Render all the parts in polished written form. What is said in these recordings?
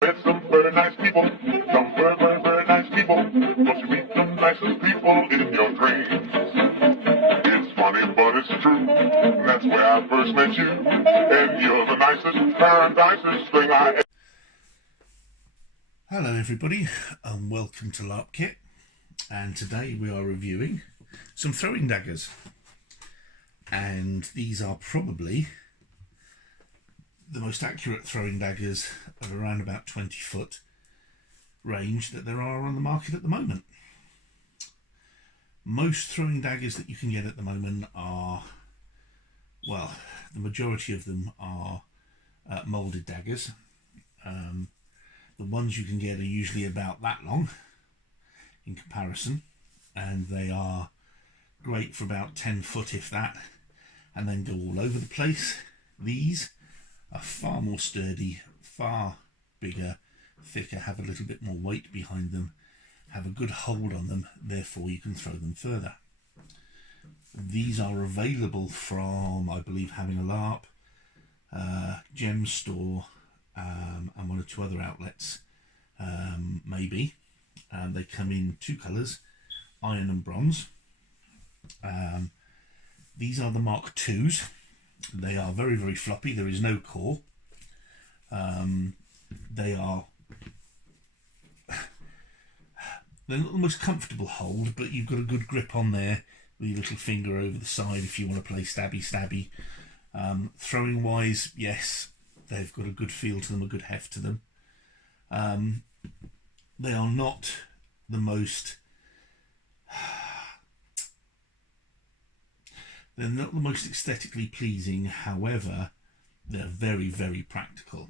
Met some very nice people, some very nice people. Don't you meet the nicest people in your dreams? It's funny, but it's true. That's where I first met you, and you're the nicest thing I ever. Hello everybody, and welcome to Larp Kit, and today we are reviewing some throwing daggers, and these are probably the most accurate throwing daggers of around about 20-foot range that there are on the market at the moment. Most throwing daggers that you can get at the moment are, well, the majority of them are moulded daggers. The ones you can get are usually about that long in comparison, and they are great for about 10 foot if that, and then go all over the place. These are far more sturdy, far bigger, thicker, have a little bit more weight behind them, have a good hold on them, therefore you can throw them further. These are available from, I believe, Having a Larp, Gem Store, and one or two other outlets, maybe. They come in two colours, iron and bronze. These are the Mark IIs. They are very, very floppy. There is no core. They're not the most comfortable hold, but you've got a good grip on there with your little finger over the side if you want to play stabby. Throwing wise, yes, they've got a good feel to them, a good heft to them. They are not the most aesthetically pleasing, however they're very, very practical.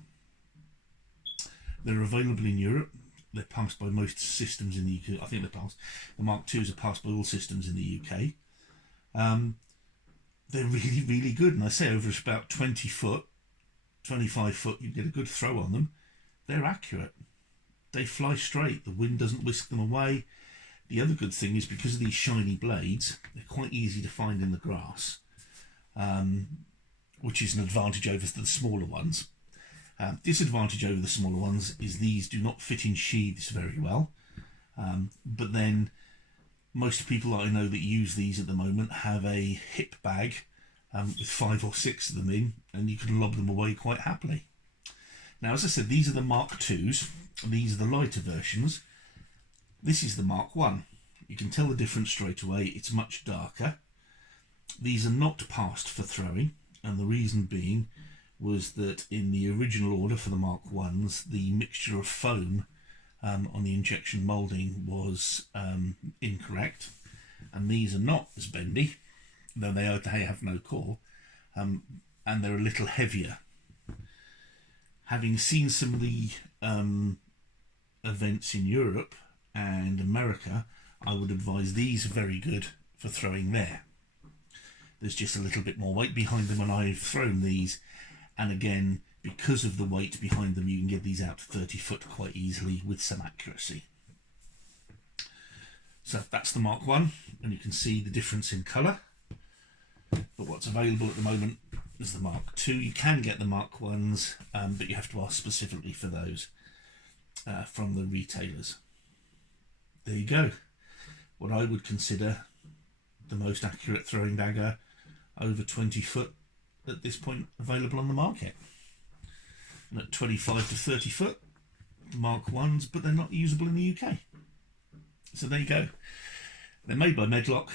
They're available in Europe. They're passed by most systems in the UK. I think they're passed. The Mark IIs are passed by all systems in the UK. They're really, really good, and I say over about 20 foot, 25 foot, you get a good throw on them. They're accurate. They fly straight. The wind doesn't whisk them away. The other good thing is, because of these shiny blades, they're quite easy to find in the grass, which is an advantage over the smaller ones. Disadvantage over the smaller ones is these do not fit in sheaths very well, but then most people that I know that use these at the moment have a hip bag with 5 or 6 of them in, and you can lob them away quite happily. Now, as I said, these are the Mark IIs. These are the lighter versions. This is the Mark I. You can tell the difference straight away. It's much darker. These are not passed for throwing, and the reason being was that in the original order for the Mark I's, the mixture of foam on the injection moulding was incorrect, and these are not as bendy, though they have no core, and they're a little heavier. Having seen some of the events in Europe and America, I would advise these are very good for throwing there. There's just a little bit more weight behind them, and I've thrown these, and again, because of the weight behind them, you can get these out to 30 foot quite easily with some accuracy. So that's the Mark I, and you can see the difference in colour. But what's available at the moment is the Mark II. You can get the Mark I's, but you have to ask specifically for those from the retailers. There you go. What I would consider the most accurate throwing dagger over 20 foot at this point available on the market. And at 25 to 30 foot, the Mark I's, but they're not usable in the UK. So there you go. They're made by Medlock.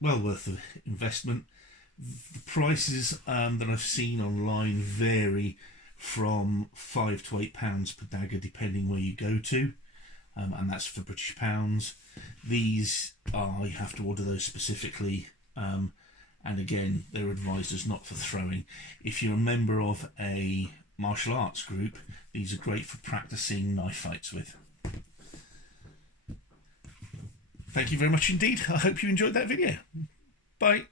Well worth the investment. The prices that I've seen online vary from £5 to £8 per dagger, depending where you go to, and that's for British pounds. These are, you have to order those specifically, and again, they're advised as not for throwing. If you're a member of a martial arts group, these are great for practicing knife fights with. Thank you very much indeed. I hope you enjoyed that video. Bye.